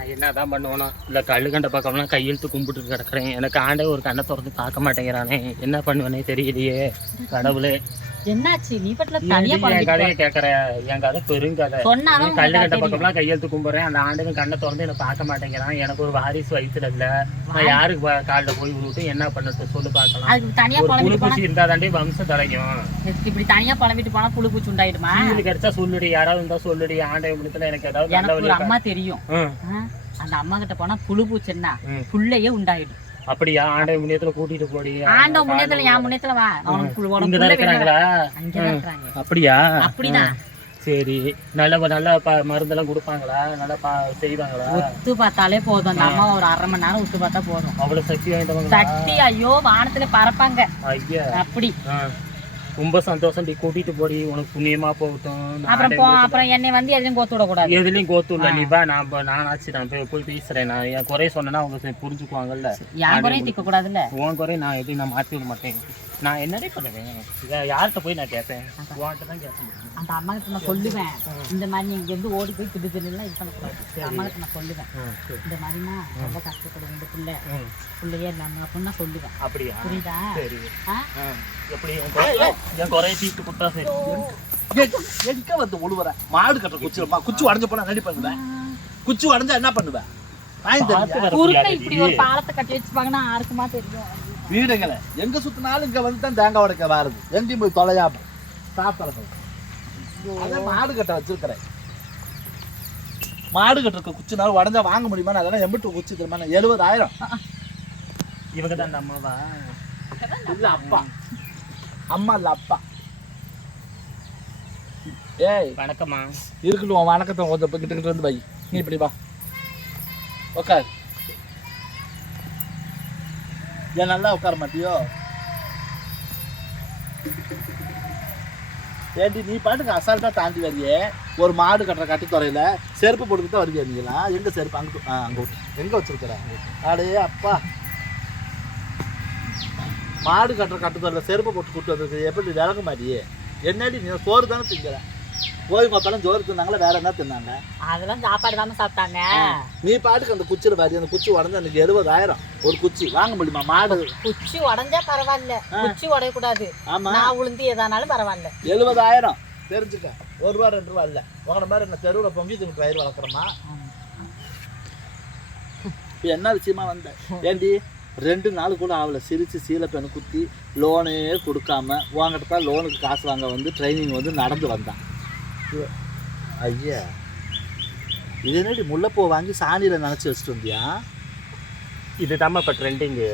நான் என்ன தான் பண்ணுவேனா இல்லை கல்லுக்கண்ட பக்கம்லாம் கையெழுத்து கும்பிட்டு கிடக்குறேன். எனக்கு ஆண்டே ஒரு கண்ணை திறந்து பார்க்க மாட்டேங்கிறானே. என்ன பண்ணுவேனே தெரியலையே கடவுளே. என்னாச்சு? நீ பட்ல தனியா கதையை கேட்கற என் கதை பெருங்கதை சொன்னாலும் கல்லு தெரியும். பக்கம்லாம் கையெழுத்து கும்பிடுறேன் அந்த ஆண்டுக்கு கண்ணை திறந்து என்ன பார்க்க மாட்டேங்கிறான். எனக்கு ஒரு வாரிசு வயிற்றுல இல்ல. நான் யாருக்கு கால்ல போய் விட்டு என்ன பண்ணட்டும் சொல்லு பார்க்கலாம். அதுக்கு தனியா புழு பூச்சி இருந்தா தாண்டி வம்சம் தலையும் இப்படி தனியா புலம்பிட்டு போனா புழு பூச்சி உண்டாயிடுமா? சீல் கிடைச்சா சொல்லுடி. யாராவது இருந்தா சொல்லுடி. ஆண்டை முடித்துல எனக்கு ஏதாவது எனக்கு ஒரு அம்மா தெரியும். அந்த அம்மா கிட்ட போனா புழு பூச்சின்னா ம். புள்ளையே உண்டாயிடும். அப்படியா? ஆண்டை முன்னியத்துல கூட்டிட்டு போடி. ஆண்ட முன்னேத்துல என் முன்னேத்துல வா. இருக்கிறாங்களா? அங்கதான் இருக்கிறாங்க. அப்படியா? அப்படிதான். சரி. நல்ல நல்ல மருந்தெல்லாம் கொடுப்பாங்களா? நல்லா செய்வாங்களா? உத்து பார்த்தாலே போதும். அந்த அம்மா ஒரு அரை மணி நேரம் உத்து பார்த்தா போதும். அவ்வளவு சக்தி வாய்ந்தவங்க சட்டி ஐயோ வானத்துல பறப்பாங்க. ஐயா. அப்படி. ரொம்ப சந்தோஷம். டி கூட்டிட்டு போடி உனக்கு புண்ணியமா போகட்டும். அப்புறம் போ அப்புறம் என்னை வந்து எதுவும் கோத்து விடக்கூடாது. எதுலயும் கோத்து இல்ல நீ வா நான் ப- நானாச்சு நான் போய் போய் பேசுறேன். நான் என் குறைய சொன்னேன்னா அவங்க புரிஞ்சுக்குவாங்கல்ல. என் குறையும் திக்க கூடாதுல்ல உன் குறை நான் எதையும் நான் மாற்றி விட மாட்டேன். நான் என்னடே பண்ணுவேன் யா- யார்கிட்ட போய் நான் கேட்பேன்? உன்கிட்ட தான் கேட்க முடியும். அந்த அம்மா கிட்ட நான் சொல்லுவேன். இந்த மாதிரி நீ இங்க இருந்து ஓடி போய் திடு திடுலாம் இது பண்ணக்கூடாது. அம்மா கிட்ட நான் சொல்லுவேன். இந்த மாதிரினா ரொம்ப கஷ்டப்படுது இந்த பிள்ளை. பிள்ளையே இல்லாம அப்படின்னு நான் சொல்லுவேன். அப்படியா? புரியுதா? எப்படி? என் குறைய தீர்த்து கொடுத்தா சரி. எங்க- வந்து உழுவுற? மாடு கட்டுற குச்சி குச்சி உடஞ்ச போனா ரெடி பண்ணுவேன் குச்சி உடஞ்சா என்ன பண்ணுவேன் குறுக்க இப்படி ஒரு பாலத்தை கட்டி வச்சுப்பாங்கன்னா யாருக்குமா தெரியும்? வீடுகளை. எங்க சுத்தினாலும் இங்க வந்து தான் தேங்காய் உடைக்க வருது. எங்கேயும் போய் தொலையாம. சாப்பிடுறது. அதான் மாடு கட்ட வச்சிருக்கிறேன். மாடு கட்டுற குச்சினாலும் உடஞ்சா வாங்க முடியுமா? அதெல்லாம் எம்பிட்டு குச்சி தெரியுமா எழுபதாயிரம். இவங்க தான் அம்மாவா இல்ல அப்பா. அம்மா இல்ல அப்பா. ஏய். வணக்கம்மா. இருக்கட்டும் வணக்கத்தை கொஞ்சம் கிட்ட கிட்ட இருந்து வை. நீ இப்படி வா. உட்கார் ஏன் நல்லா உட்கார மாட்டியோ ஏண்டி நீ பாட்டுக்கு அசால்ட்டாக தாண்டி வரியே? ஒரு மாடு கட்டுற கட்டுத்துறையில செருப்பு போட்டுக்கிட்டு தான் வருவியா நீங்களா எங்க செருப்பு? அங்கே ஆ அங்கே எங்கே வச்சுருக்கிற? அடே அப்பா. மாடு கட்டுற கட்டுத்துறையில செருப்பு போட்டு கூட்டு வந்தது எப்படி விளங்க மாட்டியே என்னடி நீ சோறு தானே திங்கிற? கோயில் மக்களும் சோறு தின்னாங்களா வேற என்ன தின்னாங்க? அதெல்லாம் சாப்பாடு தானே சாப்பிட்டாங்க. நீ பாட்டுக்கு அந்த குச்சியில பாரு அந்த குச்சி உடஞ்சு அன்னைக்கு எழுபதாயிரம் ஒரு குச்சி. வாங்க முடியுமா மாடு? குச்சி உடஞ்சா பரவாயில்ல. குச்சி உடையக்கூடாது. ஆமா. நான் உளுந்து எதானாலும் பரவாயில்ல. எழுபதாயிரம். தெரிஞ்சுக்க. ஒரு ரூபா ரெண்டு ரூபா இல்ல. உங்களை மாதிரி என்ன தெருவில் பொங்கி தின்னு பயிர் வளர்க்குறோமா? என்ன விஷயமா வந்த? ஏண்டி ரெண்டு நாள் கூட ஆகல. சிரிச்சு சீலை பெண்ணு குத்தி லோனே கொடுக்காம உங்ககிட்ட தான் லோனுக்கு காசு வாங்க வந்து ட்ரைனிங் வந்து நடந்து வந்தான். ஐயோ, இது என்னடி முல்லைப்பூ வாங்கி சாணியில் நினச்சி வச்சுட்டு வந்தியா? இதுதாம்மா இப்போ ட்ரெண்டிங்கு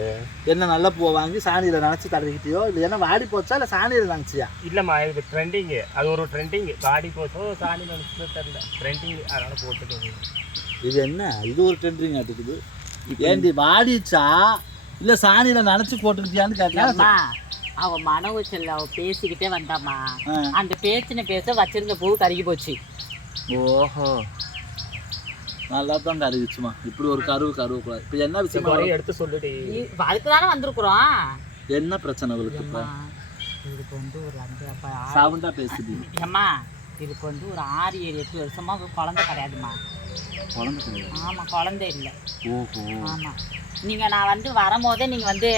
என்ன நல்ல பூவை வாங்கி சாணியில் நினச்சி தடவிக்கிட்டியோ? இல்லை என்ன வாடி போச்சா? இல்லை சாணியில் நினச்சியா? இல்லைம்மா இது ட்ரெண்டிங்கு அது ஒரு ட்ரெண்டிங் பாடி போச்சோ சாணி நினச்சதோ தெரியல. ட்ரெண்டிங் அதனால போட்டுக்கோங்க. இது என்ன? இது ஒரு டெண்டரிங் ஆட்டுக்குது ஏண்டி வாடிச்சா? இல்லை சாணியில் நினச்சி போட்டுக்கிட்டியான்னு கேட்டேன். அவ மன உச்சல்ல அவ பேசிக்கிட்டே வந்தாம்மா. ஆ. அந்த பேச்சின பேச வச்சிருந்த பூ கருகி போச்சு. ஓஹோ. நல்லா தான் கருவிச்சுமா இப்படி ஒரு கருவு கருவு கூடாது இப்போ என்ன விஷயமா எடுத்து சொல்லுடி. அதுக்கு தானே வந்திருக்கிறோம். என்ன பிரச்சனை அவளுக்கு இப்போ? இதுக்கு வந்து ஒரு அஞ்சு அப்ப சவுண்டா பேசுது அம்மா இதுக்கு வந்து ஒரு ஆறு ஏழு எட்டு வருஷமா ஒரு குழந்தை கிடையாதும்மா. குழந்தை கிடையாது. ஆமா குழந்தை இல்லை. ஓஹோ. ஆமா. நீங்க நான் வந்து வரும்போதே நீங்க வந்து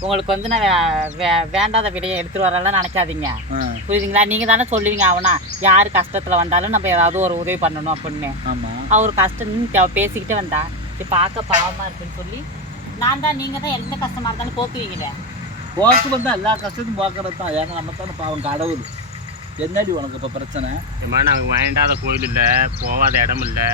உங்களுக்கு வந்து நான் வே- வே- வேண்டாத விடையை எடுத்துட்டு வரலாம் நினைக்காதீங்க. புரியுதுங்களா? நீங்க தானே சொல்லுவீங்க அவனா யார் கஷ்டத்துல வந்தாலும் நம்ம ஏதாவது ஒரு உதவி பண்ணணும் அப்படின்னு. ஆமாம் அவர் கஷ்டம் பேசிக்கிட்டே வந்தா இது பார்க்க பாவமா இருக்குன்னு சொல்லி நான் தான் நீங்க தான் எந்த கஷ்டமா இருந்தாலும் போக்குவீங்களே. போக்கு வந்தால் எல்லா கஷ்டத்தையும் போக்குறது தான். ஏன்னா நம்ம தானே பாவம் கடவுள். என்னடி உனக்கு இப்போ பிரச்சனை? ஏம்மா நாங்கள் வேண்டாத கோயில் இல்லை போகாத இடம் இல்லை.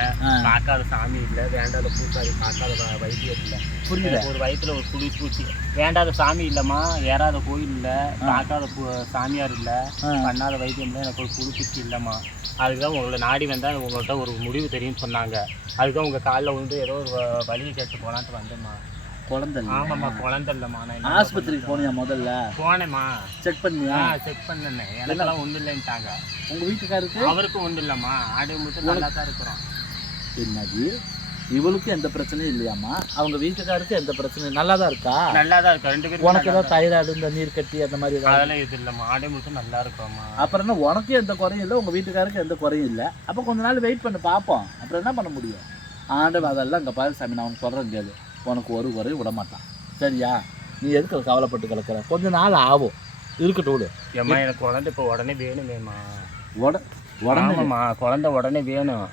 பார்க்காத சாமி இல்லை வேண்டாத பூசாரி பார்க்காத வைத்தியம் இல்லை. புரியல ஒரு வயிற்றுல ஒரு புளி பூச்சி. வேண்டாத சாமி இல்லைம்மா ஏறாத கோயில் இல்லை பார்க்காத சாமியார் இல்லை. பண்ணாத வைத்தியம் இல்லை எனக்கு ஒரு புழு பூச்சி இல்லைம்மா. அதுக்கு தான் உங்களை நாடி வந்தால் உங்கள்கிட்ட ஒரு முடிவு தெரியும்னு சொன்னாங்க. அதுதான் உங்கள் காலில் வந்து ஏதோ ஒரு வழியை கேட்டு போலான்ட்டு வந்தேம்மா. குழந்தை? ஆமாம்மா குழந்தை இல்லைம்மா நான் ஆஸ்பத்திரிக்கு போனியா முதல்ல? போனேம்மா. செக் பண்ணியா? செக் பண்ணேன் எனக்கெல்லாம் ஒன்றும் இல்லைன்ட்டாங்க. உங்க வீட்டுக்காருக்கு? அவருக்கும் ஒன்றும் இல்லைம்மா. ஆடு மட்டும் நல்லா தான் இருக்கிறோம். என்னது? இவளுக்கும் எந்த பிரச்சனையும் இல்லையாம்மா? அவங்க வீட்டுக்காருக்கு எந்த பிரச்சனையும் நல்லா தான் இருக்கா? நல்லா தான் இருக்கும் ரெண்டு பேரும் உனக்கு ஏதாவது தைராய்டு இந்த நீர் கட்டி அந்த மாதிரி அதெல்லாம் இது இல்லைம்மா. ஆடு மட்டும் நல்லா இருக்கிறோம்மா அப்புறம் என்ன உனக்கும் எந்த குறையும் இல்லை உங்க வீட்டுக்காருக்கு எந்த குறையும் இல்லை. அப்போ கொஞ்ச நாள் வெயிட் பண்ணி பார்ப்போம் அப்புறம் என்ன பண்ண முடியும்? ஆண்டவன் அதெல்லாம் இங்கே பாரு சாமி நான் உனக்கு சொல்கிறேன் கேளு. உனக்கு ஒரு குறையும் விட மாட்டான் சரியா? நீ எதுக்கு கவலைப்பட்டு கிடக்குற? கொஞ்ச நாள் ஆகும். இருக்கட்டும் விடு. ஏம்மா எனக்கு குழந்தை இப்போ உடனே வேணுமேம்மா. உட உடனே உடனேம்மா குழந்தை உடனே வேணும்.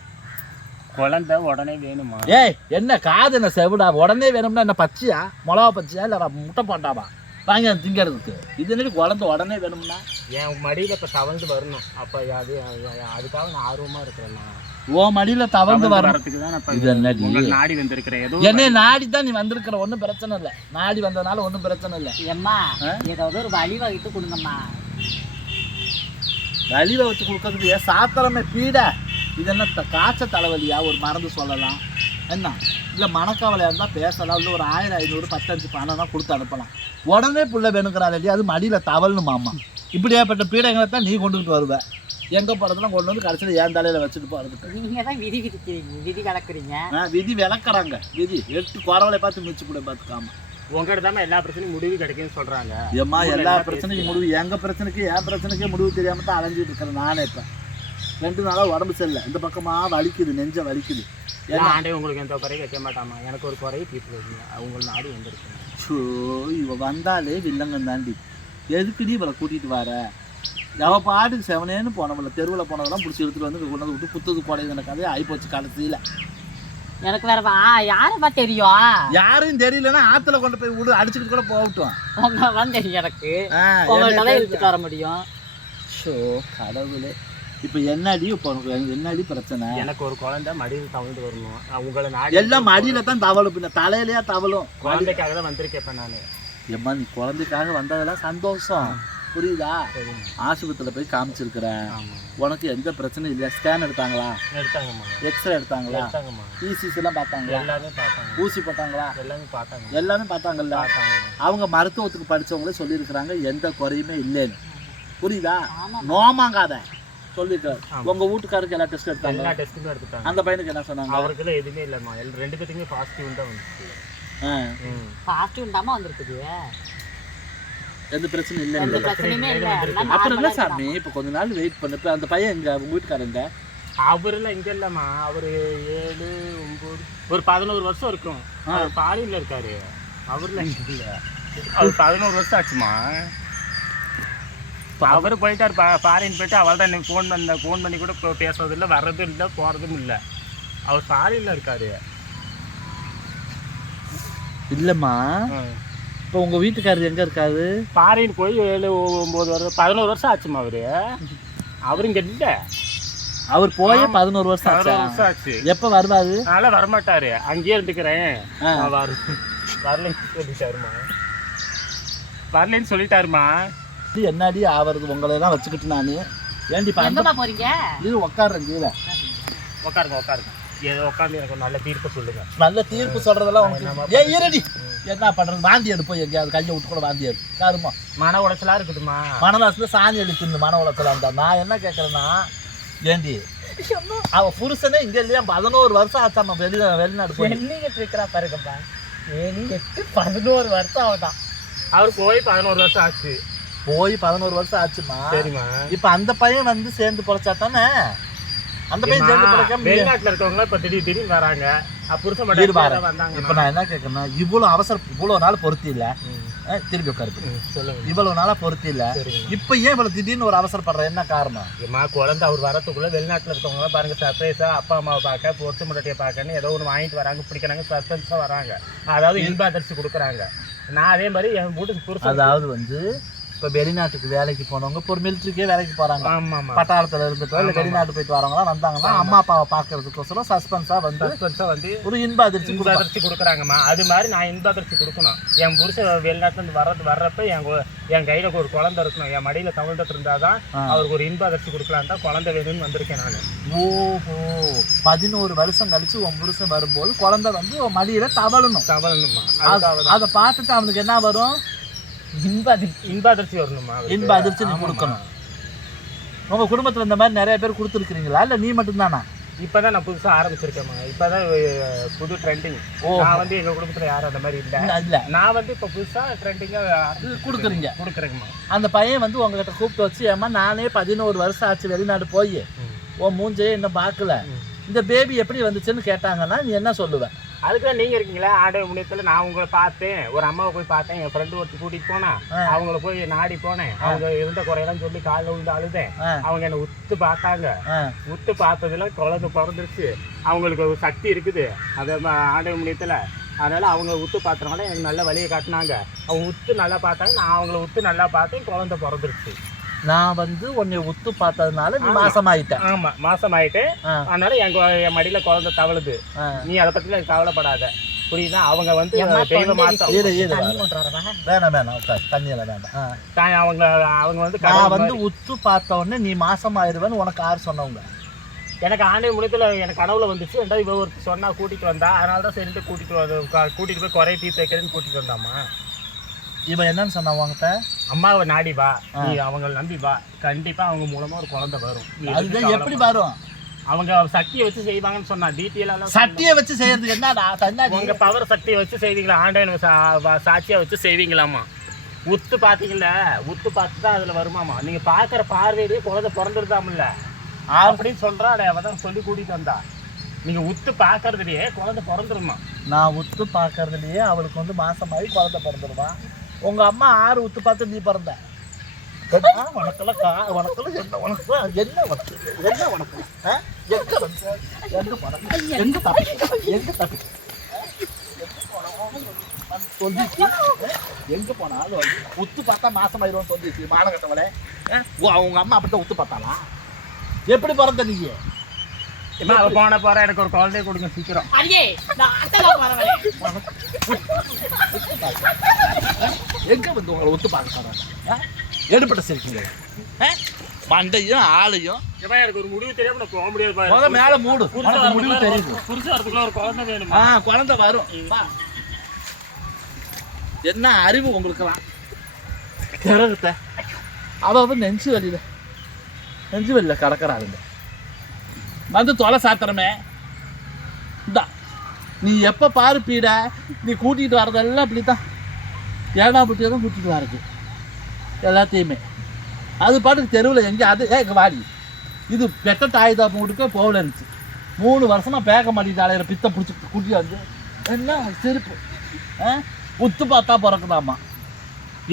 குழந்தை உடனே வேணுமா ஏய் என்ன காது என்ன செவிடா? உடனே வேணும்னா என்ன பச்சையா? மிளகா பச்சையா? இல்லை முட்டை போட்டாவா வாங்கி திங்கிறதுக்கு. இது என்னடி குழந்தை உடனே வேணும்னா? என் மடியில் இப்போ தவழ்ந்து வரணும். அப்போ அது அதுக்காக நான் ஆர்வமாக இருக்கிறேண்ணா ஓ மடியில் தவழ்ந்து வர வரதுக்கு தான் நான் இது என்னடி? இப்போ உங்களுக்கு நாடி வந்திருக்கிறேன் ஏதோ என்னை நாடி தான் நீ வந்திருக்கிற. ஒன்றும் பிரச்சனை இல்லை. நாடி வந்ததுனால ஒன்றும் பிரச்சனை இல்லை. எம்மா ஆ? ஏதாவது ஒரு வழி வகித்து கொடுங்கம்மா. வழியில் வச்சு கொடுக்கறதுக்கு ஏன்? சாத்திரமே பீட. இது என்ன த- காய்ச்ச தலைவலியா? ஒரு மருந்து சொல்லலாம். என்ன? இல்லை மனக்கவலையாக இருந்தால் பேசலாம். இல்லை ஒரு ஆயிரம் ஐநூறு பத்தஞ்சு பணம் தான் கொடுத்து அனுப்பலாம். உடனே புள்ள வேணுங்கிறாள் அது மடியில் தவழணுமாம்மா இப்படியாப்பட்ட பீடைகளை தான் நீ கொண்டுகிட்டு வருவ. எங்கே போகிறதுலாம் கொண்டு வந்து கடைசியில் ஏன் தலையில் வச்சுட்டு போகிறதுக்கு நீங்க தான் விதி விதிக்கிறீங்க விதி விளக்குறீங்க. ஆ விதி விளக்குறாங்க. விதி. எட்டு குறவலை பார்த்து மிச்சு கூட பார்த்துக்காம உங்ககிட்ட தான் எல்லா பிரச்சனையும் முடிவு கிடைக்கும்னு சொல்கிறாங்க ஏம்மா எல்லா பிரச்சனைக்கும் முடிவு எங்கள் பிரச்சனைக்கு என் பிரச்சனைக்கே முடிவு தெரியாமல் தான் அலைஞ்சிட்டு இருக்கிறேன் நானே இப்போ. ரெண்டு நாளாக உடம்பு சரியில்லை. இந்த பக்கமாக வலிக்குது நெஞ்ச வலிக்குது. ஏன்னா ஆண்டே உங்களுக்கு எந்த குறையும் வைக்க மாட்டாமா எனக்கு ஒரு குறையை தீர்த்து வைக்கீங்க அவங்க நாடி வந்திருக்குங்க. ஸோ இவ வந்தாலே வில்லங்கன் தாண்டி. எதுக்குடி இவளை கூட்டிகிட்டு வர? அவ பாட்டுக்கு செவனேன்னு போனவள தெருவில் போனதெல்லாம் பிடிச்சி எடுத்துட்டு வந்து கொண்டு வந்து விட்டு புத்தது குறையுதுன கதையை ஆகிப்போச்சு கடைசியில். எனக்கு வேற யாருப்பா தெரியும்? யாரும் தெரியலன்னா ஆற்றுல கொண்டு போய் விடு அடிச்சுக்கிட்டு கூட போகட்டும் தெரியும் எனக்கு. உங்கள்கிட்ட என்ன தான் இழுத்துட்டு வர முடியும். ஷோ கடவுளே. இப்போ என்னடி இப்போ உனக்கு என்னடி பிரச்சனை? எனக்கு ஒரு குழந்தை மடியில் தவழ்ந்து வரணும். நான் உங்களை நாடி எல்லாம் மடியில தான் தவளும் பின்ன தலையிலயா தவளும் குழந்தைக்காக தான் வந்திருக்கேன் நான். ஏம்மா நீ குழந்தைக்காக வந்ததெல்லாம் சந்தோஷம். புரியுதா? ஆஸ்பத்திரியில் போய் காமிச்சிருக்கிற ஆமாம் உனக்கு எந்த பிரச்சனையும் இல்லையா? ஸ்கேன் எடுத்தாங்களா? எடுத்தாங்கம்மா. எக்ஸ்ரே எடுத்தாங்களா? இசிசி எல்லாம் பார்த்தாங்களா? எல்லாமே பார்த்தாங்க. ஊசி போட்டாங்களா? எல்லாமே பார்த்தாங்க. எல்லாமே பார்த்தாங்கல்ல? அவங்க மருத்துவத்துக்கு படிச்சவங்களே சொல்லியிருக்கிறாங்க எந்த குறையுமே இல்லைன்னு. புரியுதா? ஆமா நோமாங்காத சொல்லியிருக்காரு. உங்க வீட்டுக்காருக்கு எல்லா டெஸ்ட் எடுத்தாங்க எல்லா டெஸ்ட்டுமே எடுத்துட்டாங்க. அந்த பையனுக்கு என்ன சொன்னாங்க? அவருக்குலாம் எதுவுமே இல்லைம்மா. ரெண்டு பேத்துக்குமே பாசிட்டிவ் தான் வந்துச்சு. பாசிட்டிவ் இல்லாம வந்திருக்குது. எந்த பிரச்சனையும் இல்லை அப்புறம் என்ன சாமி இப்போ கொஞ்ச நாள் வெயிட் பண்ணு இப்போ அந்த பையன் எங்க? உங்க வீட்டுக்காரங்க அவரெல்லாம் இங்க இல்லம்மா. அவரு ஏழு ஒன்பது ஒரு பதினோரு வருஷம் இருக்கும். அவர் பாலியில் இருக்காரு. அவர்லாம் இங்க இல்ல. அவர் பதினோரு வருஷம் ஆச்சுமா. இப்போ அவர் போயிட்டார். பா ஃபாரின் போயிட்டு அவள் தான் எனக்கு ஃபோன் பண்ண ஃபோன் பண்ணி கூட இப்போ பேசுறதும் இல்லை வர்றதும் இல்லை போகிறதும் இல்லை. அவர் ஃபாரின்ல இருக்காரு. இல்லைம்மா. இப்போ உங்க வீட்டுக்காரர் எங்க இருக்காரு? ஃபாரின் போய் ஏழு ஒம்பது வருஷம் பதினோரு வருஷம் ஆச்சுமா அவரு. அவரு இங்க இல்லை. அவர் போய் பதினோரு வருஷம் ஆச்சா? பதினோரு வருஷம் ஆச்சு. எப்போ வருவாரு? அதனால வரமாட்டாரு. அங்கேயே இருந்துக்கிறேன். ஆ. நான் வர வரலைன்னு சொல்லிட்டாருமா வரலைன்னு சொல்லிட்டாருமா இது என்னடி ஆவறது? உங்களை எல்லாம் வச்சுக்கிட்டு நான். ஏண்டி இப்ப அந்த எங்கம்மா போறீங்க? இது உட்காடுறேன் கீழே. உட்காருங்க உட்காருங்க ஏதோ உட்காந்து எனக்கு ஒரு நல்ல தீர்ப்பு சொல்லுங்க. நல்ல தீர்ப்பு சொல்றதெல்லாம் உனக்கு ஏன் ஈரடி என்ன பண்றது? வாந்தி எடுப்போம் எங்கேயாவது கையை விட்டு கூட வாந்தி எடு காருமா மன உடைச்சலா இருக்குதுமா மனவாசத்துல சாணி அடிச்சிருந்து மன உலகத்துல இருந்தா. நான் என்ன கேட்கறேன்னா ஏண்டி அவ புருஷனே இங்க இல்லையா? பதினோரு வருஷம் ஆச்சாம வெளியில வெளிநாடு போய். என்னைக்கு இருக்கிறா பாருங்கப்பா. எட்டு பதினோரு வருஷம் ஆகட்டும் அவர் போய் பதினோரு வருஷம் ஆச்சு. போய் பதினோரு வருஷம் ஆச்சுமா சரிம்மா. இப்ப அந்த பையன் வந்து சேர்ந்து பொழைச்சா தானே? அந்த பையன் சேர்ந்து பொழைக்காம வெளிநாட்டுல இருக்கவங்க இப்ப திடீர் திடீர்னு வராங்க. புருஷன். மட்டும் வந்தாங்க. இப்ப நான் என்ன கேட்கறேன்னா இவ்வளவு அவசரம் இவ்வளவு நாள் பொருத்தி இல்ல. திருப்பி உட்காரு. சொல்லுங்க. இவ்வளவு நாளா பொருத்தி இல்ல. இப்ப ஏன் இவ்வளவு திடீர்னு ஒரு அவசரப்படுற? என்ன காரணம்? குழந்தை அவர் வரத்துக்குள்ள வெளிநாட்டுல இருக்கவங்க பாருங்க சர்ப்ரைஸா அப்பா அம்மாவை பார்க்க பொருத்து முட்டாட்டியை பார்க்கன்னு ஏதோ ஒன்று வாங்கிட்டு வராங்க பிடிக்கிறாங்க சர்ப்ரைஸா வராங்க. அதாவது இன்ப அதிர்ச்சி கொடுக்குறாங்க. நான் அதே மாதிரி என் வீட்டுக்கு புருஷன் அதாவது வந்து இப்ப வெளிநாட்டுக்கு வேலைக்கு போனவங்க இப்போ ஒரு மிலிட்ரிக்கே வேலைக்கு ஆமா பட்டாளத்துல இருந்துட்டோ இல்ல வெளிநாட்டு போயிட்டு வரவங்களாம் வந்தாங்கன்னா அம்மா அப்பாவை பாக்குறதுக்கோசரம் சஸ்பென்ஸா வந்து சஸ்பென்ஸா வந்து ஒரு இன்ப அதிர்ச்சி இன்ப. அதிர்ச்சி கொடுக்குறாங்கம்மா. அது மாதிரி நான் இன்ப அதிர்ச்சி கொடுக்கணும். என் புருஷன் வெளிநாட்டுல இருந்து வர்றது வர்றப்ப என் என் கையில ஒரு குழந்தை இருக்கணும். என் மடியில தவழ்ந்துட்டு இருந்தாதான் ஆ. அவருக்கு ஒரு இன்ப அதிர்ச்சி கொடுக்கலாம் தான் குழந்தை வேணும்னு வந்திருக்கேன் நான். ஓஹோ. பதினோரு வருஷம் கழிச்சு உன் புருஷன் வரும்போது குழந்தை வந்து உன் மடியில தவழணும் தவழணுமா தான் அதை பார்த்துட்டு அவனுக்கு என்ன வரும்? இன்ப அதிர்ச்சி இன்ப அதிர்ச்சி வரணுமா? இன்ப அதிர்ச்சி நீ. கொடுக்கணும். உங்க குடும்பத்துல இந்த மாதிரி நிறைய பேர் கொடுத்துருக்கீங்களா இல்ல நீ மட்டும்தானா? இப்பதான் நான் புதுசா ஆரம்பிச்சிருக்கேம்மா. இப்பதான் அஹ், புது ட்ரெண்டிங் ஓ நான் வந்து எங்க குடும்பத்துல யாரும் அந்த மாதிரி இல்ல. இல்ல, நான் வந்து இப்ப புதுசா ட்ரெண்டிங்கா கொடுக்குறீங்க. கொடுக்குறேங்கம்மா. அந்த பையன் வந்து உங்ககிட்ட கூப்பிட்டு வச்சு ஏமா நானே பதினோரு வருஷம் ஆச்சு வெளிநாடு போய். உன் மூஞ்சே இன்னும் பார்க்கல. இந்த பேபி எப்படி வந்துச்சுன்னு கேட்டாங்கன்னா நீ என்ன சொல்லுவ? அதுக்கு தான் நீங்க இருக்கீங்களா? ஆடை முனியத்துல நான் உங்களை பார்த்தேன். ஒரு அம்மாவை போய் பார்த்தேன். என் ஃப்ரெண்டு ஒருத்தி கூட்டிட்டு போனா ஆ. அவங்கள போய் நாடி போனேன். அவங்க இருந்த குறையெல்லாம் சொல்லி காலில் விழுந்து அழுதேன். அவங்க என்னை உத்து பார்த்தாங்க. உத்து பார்த்ததுல குழந்தை பிறந்துருச்சு. அவங்களுக்கு ஒரு சக்தி இருக்குது. அதை ஆண்டை முனியத்தில் அதனால அவங்க உத்து பார்த்தனால எனக்கு நல்ல வழியை காட்டினாங்க. அவங்க உத்து நல்லா பார்த்தாங்க. நான் அவங்கள உத்து நல்லா பார்த்தேன். குழந்தை பிறந்துருச்சு. நான் வந்து உன்னை உத்து பார்த்ததுனால நீ ஆமா. மாசமாயிட்ட. ஆமா மாசம் ஆயிட்டு ஆ, அதனால என் என் மடியில குழந்தை தவழுது. நீ அதை பத்திலாம் கவலைப்படாத. புரியுதா? அவங்க வந்து வேணாம் வேணாம் தண்ணியில வேண்டாம் அவங்க அவங்க வந்து நான் வந்து. உத்து பார்த்த உடனே நீ மாசம் ஆயிருவேன்னு உனக்கு யார் சொன்னவங்க. எனக்கு ஆண்டை முடியத்துல எனக்கு கனவுல வந்துச்சு. ரெண்டாவது இவ ஒரு சொன்னா கூட்டிட்டு வந்தா. அதனால தான் சரிட்டு கூட்டிட்டு வந்து கூட்டிட்டு போய் குறை தீர்த்து வைக்கிறேன்னு கூட்டிட்டு வந்தாமா இவன் என்னன்னு சொன்னான் உங்ககிட்ட அம்மாவை நாடி வா. நீ அவங்கள நம்பி வா. கண்டிப்பா அவங்க மூலமா ஒரு குழந்தை வரும். அதுதான் எப்படி வரும்? அவங்க சக்தியை வச்சு செய்வாங்கன்னு சொன்னா டீட்டெயிலாக சட்டியை வச்சு செய்யறதுக்கு என்னடா தண்ணாடி உங்க பவர் சக்தியை வச்சு செய்வீங்களா? வா- சாட்சியா வச்சு செய்வீங்களாமா உத்து பாத்தீங்கல்ல உத்து பார்த்து தான் அதுல வருமாமா நீங்க பாக்குற பார்வையிலேயே குழந்தை பிறந்துருதாமில்ல அப்படின்னு சொல்றா அதை அவ தான் சொல்லி கூட்டிட்டு வந்தா. நீங்க உத்து பாக்குறதுலயே குழந்தை பிறந்துருமா நான் உத்து பார்க்கறதுலயே அவளுக்கு வந்து மாசமாயி குழந்தை பிறந்துருவா உங்க அம்மா ஆறு உத்து பார்த்து நீ பிறந்த. உனக்கெல்லாம் கா உனக்கெல்லாம் என்ன உனக்கு என்ன உனக்கு? என்ன ஆ? எங்க வந்து? எங்க போன எங்க தப்பி? எங்க தப்பி? சொல்லிச்சு எங்க போனாலும் வந்து உத்து பார்த்தா மாசமாயிரும் சொல்லிச்சு மானகட்டவளே அவங்க அம்மா அப்படித்தான் உத்து பார்த்தாளா? எப்படி பிறந்த நீ? இம்மா அவ போன போற எனக்கு ஒரு குழந்தைய கொடுங்க சீக்கிரம். எங்க வந்து உங்களை ஒத்து பார்க்க போறாங்க எடுப்பட்ட சிரிக்கீங்க மண்டையும் ஆளையும். எனக்கு ஒரு முடிவு தெரியாம நான் போக முடியாது. முத மேல மூடு. முடிவு தெரியுது. புருஷன் வரதுக்குள்ள ஒரு குழந்தை ஆ வேணுமா குழந்தை வரும். என்ன அறிவு உங்களுக்கெல்லாம்? கிரகத்தை அதாவது நெஞ்சு வலியில. நெஞ்சு வலியில கடக்கிறாருங்க வந்து தொலை சாத்திரமே. இந்தா நீ எப்போ பாரு பீட. நீ கூட்டிகிட்டு வரதெல்லாம் இப்படி தான் ஏழா புட்டியை தான் கூட்டிகிட்டு வரது எல்லாத்தையுமே. அது பாட்டுக்கு தெருவில் எங்கே அது ஏ வாடி. இது பெட்ட தாய் தான் கொடுக்க போகல இருந்துச்சு. மூணு வருஷமா பேக்க மாட்டேங்குது அலையிற பித்த பிடிச்சி கூட்டி வந்து என்ன செருப்பு? ஆ? உத்து பார்த்தா பிறக்குதாமா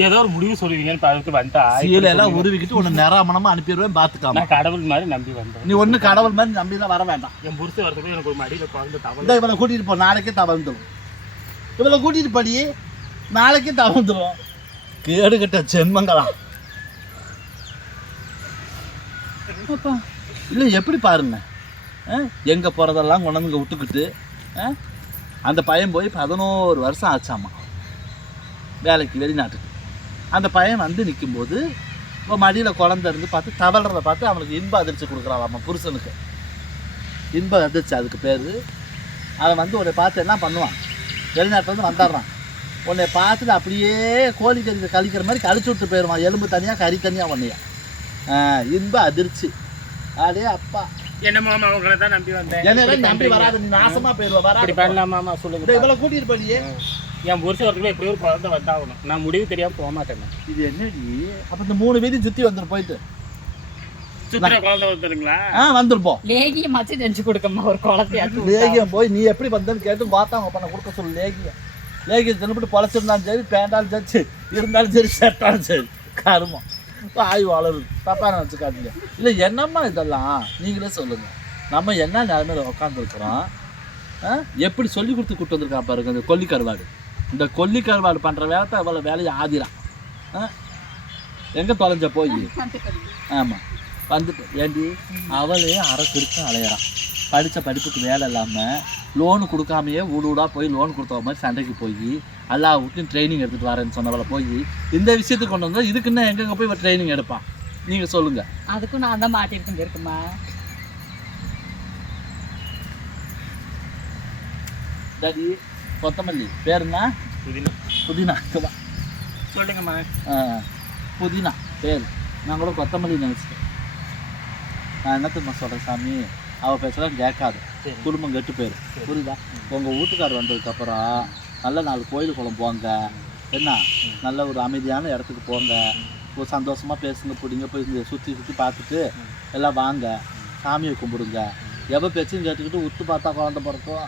ஏதோ ஒரு முடிவு சொல்லுவீங்கன்னு பார்த்துட்டு வந்தா சீலையெல்லாம் உருவிக்கிட்டு உன்னை நிறாமணமா அனுப்பிடுவேன் பார்த்துக்காம கடவுள் மாதிரி நம்பி வந்தேன். நீ ஒண்ணு கடவுள் மாதிரி நம்பிலாம் வர வேண்டாம். என் புருஷன் வரதுக்குள்ள எனக்கு ஒரு மடியில குழந்தை தவறு இவளை கூட்டிட்டு போ நாளைக்கே தவழ்ந்துடும் இவளை கூட்டிட்டு படி. நாளைக்கே தவழ்ந்துடும் கேடுகட்ட ஜென்மங்களா? அப்பா, இல்லை எப்படி பாருங்க? ஆ, எங்க போறதெல்லாம் கொண்டு வந்து இங்க விட்டுக்கிட்டு அந்த பையன் போய் பதினோரு வருஷம் ஆச்சாமா? வேலைக்கு வெளிநாட்டுக்கு. அந்த பையன் வந்து நிக்கும்போது இப்போ மடியில் குழந்தை இருந்து பார்த்து தவழ்றத பார்த்து அவனுக்கு இன்ப அதிர்ச்சி கொடுக்குறாளாமா புருஷனுக்கு. இன்ப அதிர்ச்சி அதுக்கு பேர். அவன் வந்து உன்னை பார்த்து என்ன பண்ணுவான்? வெளிநாட்டிலேருந்து வந்துடுறான். உன்னை பார்த்துட்டு அப்படியே கோழி கறி கழிக்கிற மாதிரி கழிச்சு விட்டு போயிடுவான். எலும்பு தனியாக கறி தனியாக உன்னைய. இன்ப அதிர்ச்சி. அடே அப்பா. என்ன மாமா உங்களை தான் நம்பி வந்தேன். என்ன நம்பி. வராத நீ நாசமா போயிடுவ. இப்படி வராது பண்ணலாமாமா சொல்லுங்க. கூட்டிட்டு போடியே என் புருஷன் வரதுக்குள்ள எப்படி ஒரு குழந்தை வந்தாகணும். நான் முடிவு தெரியாம போக மாட்டேன் இது என்னடி? அப்ப இந்த மூணு வீதி சுத்தி வந்துரு போயிட்டு. லேகியம் போய் நீ எப்படி வந்தேன்னு கேட்டு பார்த்தா அவங்க பண்ண கொடுக்க சொல்லு லேகியம். லேகியம் தின்னுபிட்டு பொழைச்சிருந்தாலும் சரி பேண்டாலும் சரி இருந்தாலும் சரி செட்டாலும் சரி கருமம். ஆய் வளருது. தப்பா நினச்சிக்காதீங்க. இல்லை என்னம்மா இதெல்லாம்? நீங்களே சொல்லுங்க. நம்ம என்ன நிலமையில உட்காந்துருக்குறோம் எப்படி சொல்லி கொடுத்து கூட்டு வந்திருக்கா பாருங்க இந்த கொல்லி கருவாடு. இந்த கொல்லி கருவாடு பண்ணுற வேலை அவ்வளோ வேலையை ஆதிரான் எங்கே தொலைஞ்ச போய்? ஆமாம் வந்துட்டு ஏண்டி? அவளே அரை கிறுக்கம் அலையிறான் படித்த படிப்புக்கு வேலை இல்லாமல் லோனு கொடுக்காமையே வீடு வீடாக போய் லோன் கொடுத்த மாதிரி சண்டைக்கு போய் எல்லா வீட்லையும் ட்ரைனிங் எடுத்துகிட்டு வரேன்னு சொன்னவளை போய் இந்த விஷயத்துக்கு கொண்டு வந்தால் இதுக்குன்னு எங்கெங்கே போய் இவன் ட்ரைனிங் எடுப்பான்? நீங்கள் சொல்லுங்கள் அதுக்கும் நான் தான் மாட்டிருக்கேன் இருக்குமா டாடி கொத்தமல்லி. பேர் என்ன? புதினா. புதினா. சொல்லுங்கம்மா. ஆ, புதினா. பேர். நான் கூட கொத்தமல்லி நினச்சிட்டேன். நான் என்ன தெரியுமா சொல்கிறேன் சாமி? அவள் பேசலாம் கேட்காது. குடும்பம் கெட்டு போயிடும். புரியுதா? உங்கள் வீட்டுக்கார் வந்ததுக்கப்புறம் நல்ல நாலு கோயில் குளம் போங்க. என்ன? நல்ல ஒரு அமைதியான இடத்துக்கு போங்க. ஒரு சந்தோஷமாக பேசுங்க பிடிங்க போய் சுற்றி சுற்றி பார்த்துட்டு எல்லாம் வாங்க. சாமியை கும்பிடுங்க. எவ பேச்சும் கேட்டுக்கிட்டு உத்து பார்த்தா குழந்தை பிறக்கும்.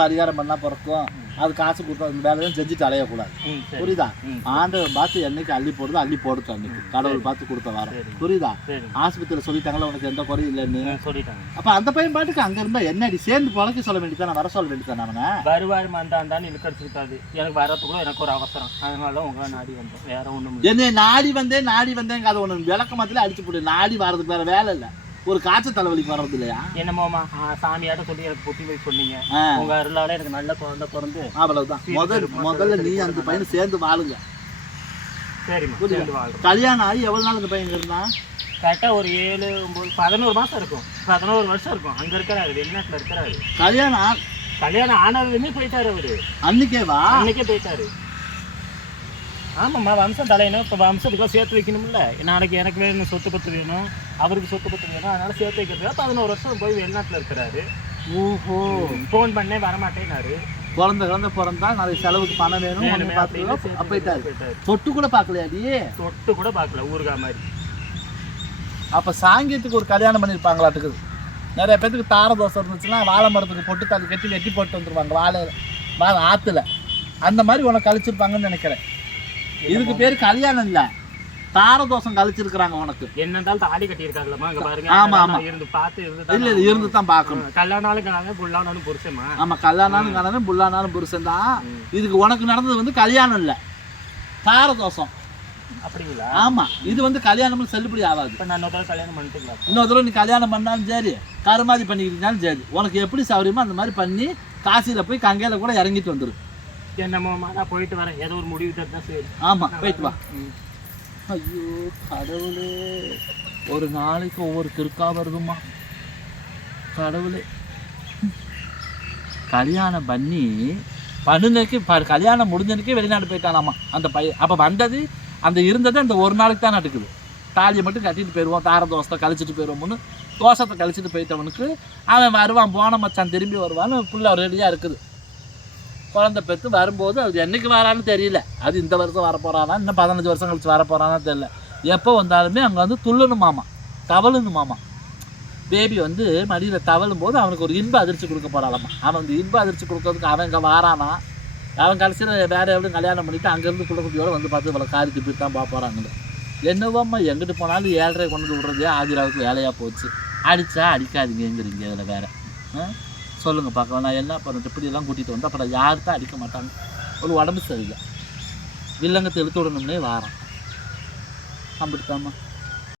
பரிகாரம் பண்ணா பிறக்கும். அது காசு கொடுத்தா அந்த வேலையும் செஞ்சுட்டு அலையக்கூடாது. புரியுதா? ஆண்டவன் பார்த்து என்னைக்கு அள்ளி போடுறது அள்ளி போடுது அன்னைக்கு. கடவுள் பார்த்து கொடுத்த வாரம். புரியுதா? ஆஸ்பத்திரியில் சொல்லிட்டாங்களா உனக்கு எந்த குறையும் இல்லைன்னு? அப்ப அந்த பையன் பாட்டுக்கு அங்க இருந்தா என்னடி சேர்ந்து பழக்க சொல்ல வேண்டியதானே வர சொல்ல வேண்டியதானே அவனை? வருவாரு மந்தாண்டான்னு இழுக்கடிச்சுக்கிட்டாது எனக்கு வரத்துக்குள்ள எனக்கு ஒரு அவசரம். அதனால தான் உங்களை நாடி வந்தோம். வேற ஒண்ணும் இல்லை என்னை நாடி வந்தேன் நாடி வந்தேங்க அதை ஒன்று விளக்க மாத்தில அடிச்சு போடு. நாடி வர்றதுக்கு வேற வேலை இல்லை. ஒரு காய்ச்சல் தலைவலிக்கு வர்றது இல்லையா? என்னமோமா சாமியாட்ட சொல்லி எனக்கு புத்தி போய் சொன்னீங்க. உங்க அருளால எனக்கு நல்ல குழந்தை பிறந்து அவ்வளவுதான். முதல் முதல்ல நீ அந்த பையனை சேர்ந்து வாழுங்க. சரிம்மா கல்யாணம் ஆகி எவ்வளவு நாள் அந்த பையன் இருந்தான்? கரெக்டா ஒரு ஏழு ஒன்பது பதினோரு மாசம் இருக்கும். பதினோரு வருஷம் இருக்கும். அங்க இருக்கிறாரு வெளிநாட்டுல இருக்கிறாரு. கல்யாணம் கல்யாணம் ஆனதுமே போயிட்டாரு அவரு. அன்னைக்கே வா அன்னைக்கே போயிட்டாரு. ஆமாம்மா வம்சம் தலையணும். இப்போ வம்சத்துக்காக சேர்த்து வைக்கணும்ல. நாளைக்கு எனக்கு வேணும் சொத்து பத்து வேணும். அவருக்கு சொத்து பத்து வேணும். அதனால சேர்த்து வைக்கிறதுக்காக பதினோரு வருஷம் போய் வெளிநாட்டில் இருக்கிறாரு. ஓஹோ. ஃபோன் பண்ணே வரமாட்டேனாரு. குழந்தை குழந்தை பிறந்தா நாளைக்கு செலவுக்கு பணம் வேணும் சேர்த்து போயிட்டாரு. தொட்டு கூட பார்க்கலையாடி தொட்டு கூட பார்க்கல ஊருகா மாதிரி. அப்ப சாங்கியத்துக்கு ஒரு கல்யாணம் பண்ணியிருப்பாங்களாட்டுக்குது நிறைய பேத்துக்கு தார தோசை இருந்துச்சுன்னா வாழை மரத்துக்கு பொட்டு தள்ளி கட்டி வெட்டி போட்டு வந்துருவாங்க. வாழை வாழை ஆத்துல. அந்த மாதிரி உனக்கு கழிச்சிருப்பாங்கன்னு நினைக்கிறேன். இதுக்கு பேர் கல்யாணம் இல்ல. தார தோசம் கழிச்சிருக்கிறாங்க உனக்கு. என்ன இருந்தாலும் தாலி கட்டியிருக்காருலம்மா அங்க பாருங்க. ஆமா, ஆமா. இருந்து பார்த்து இருந்து இல்ல இருந்து தான் பார்க்கணும். கல்யாணாலும் கல்யாணம் புல்லானாலும் புருஷமா ஆமா கல்யாணம் கல்யாணம் புல்லானாலும் புருஷன் தான் இதுக்கு உனக்கு நடந்தது வந்து கல்யாணம் இல்ல. தார தோசம் அப்படிங்களா? ஆமா இது வந்து கல்யாணம் செல்லுபடி ஆகாது. இப்போ நான் இன்னொரு தடவை கல்யாணம் பண்ணிட்டுங்களா? இன்னொரு தடவை நீ கல்யாணம் பண்ணாலும் சரி கருமாதி பண்ணிக்கிட்டாலும் சரி உனக்கு எப்படி சௌரியமோ அந்த மாதிரி பண்ணி காசியில் போய் கங்கையில் கூட இறங்கிட்டு வந்துரு. என்னம்மா நான் போயிட்டு வரேன். ஏதோ ஒரு முடிவு சரி. ஆமாம் போயிட்டு வா. ஐயோ கடவுளே. ஒரு நாளைக்கு ஒவ்வொரு திருக்கா வருதுமா கடவுளே. கல்யாணம் பண்ணி பண்ணுனதுக்கு கல்யாணம் முடிஞ்சதுக்கே வெளிநாடு போயிட்டானாமா. அந்த பையன் அப்போ வந்தது அந்த இருந்தது அந்த ஒரு நாளைக்கு தான் நடக்குது. தாலியை மட்டும் கட்டிட்டு போயிடுவோம் தார தோசத்தை கழிச்சிட்டு போயிடுவோம்னு தோசத்தை கழிச்சிட்டு போயிட்டவனுக்கு அவன் வருவான் போன மச்சான் திரும்பி வருவான்னு புள்ள ரெடியாக இருக்குது. குழந்த பெற்று வரும்போது அது என்னைக்கு வரான்னு தெரியல. அது இந்த வருஷம் வரப்போகிறானா இன்னும் பதினஞ்சு வருஷம் கழிச்சு வரப்போகிறானா தெரியல. எப்போ வந்தாலுமே அங்கே வந்து துள்ளணும் மாமா தவழுன்னு மாமா. பேபி வந்து மடியில் தவழும் போது அவனுக்கு ஒரு இன்ப அதிர்ச்சி கொடுக்க போறாளாமா. அவன் வந்து இன்ப அதிர்ச்சி கொடுக்கறதுக்கு அவன் இங்கே வாரானா? அவன் கடைசியில் வேறு எவ்வளோ கல்யாணம் பண்ணிவிட்டு அங்கேருந்து குள்ளக்குட்டியோட வந்து பார்த்து இவ்வளோ காரி திப்பிட்டு தான் பார்ப்போறாங்க என்னவோம்மா எங்கிட்டு போனாலும் ஏழரை கொண்டு வந்து விடுறதே ஆதிராவுக்கு வேலையாக போச்சு. அடித்தா அடிக்காதீங்கிறீங்க இதில் வேறு. சொல்லுங்கள் பார்க்கலாம். நான் என்ன பண்ணுறது? இப்படியெல்லாம் கூட்டிகிட்டு வந்தேன் அப்புறம் யார் தான் அடிக்க மாட்டாங்க? ஒரு உடம்பு சரியில்லை. வில்லங்கத்தை எடுத்து விடணும்னே வாரம் அப்படித்தாம்மா?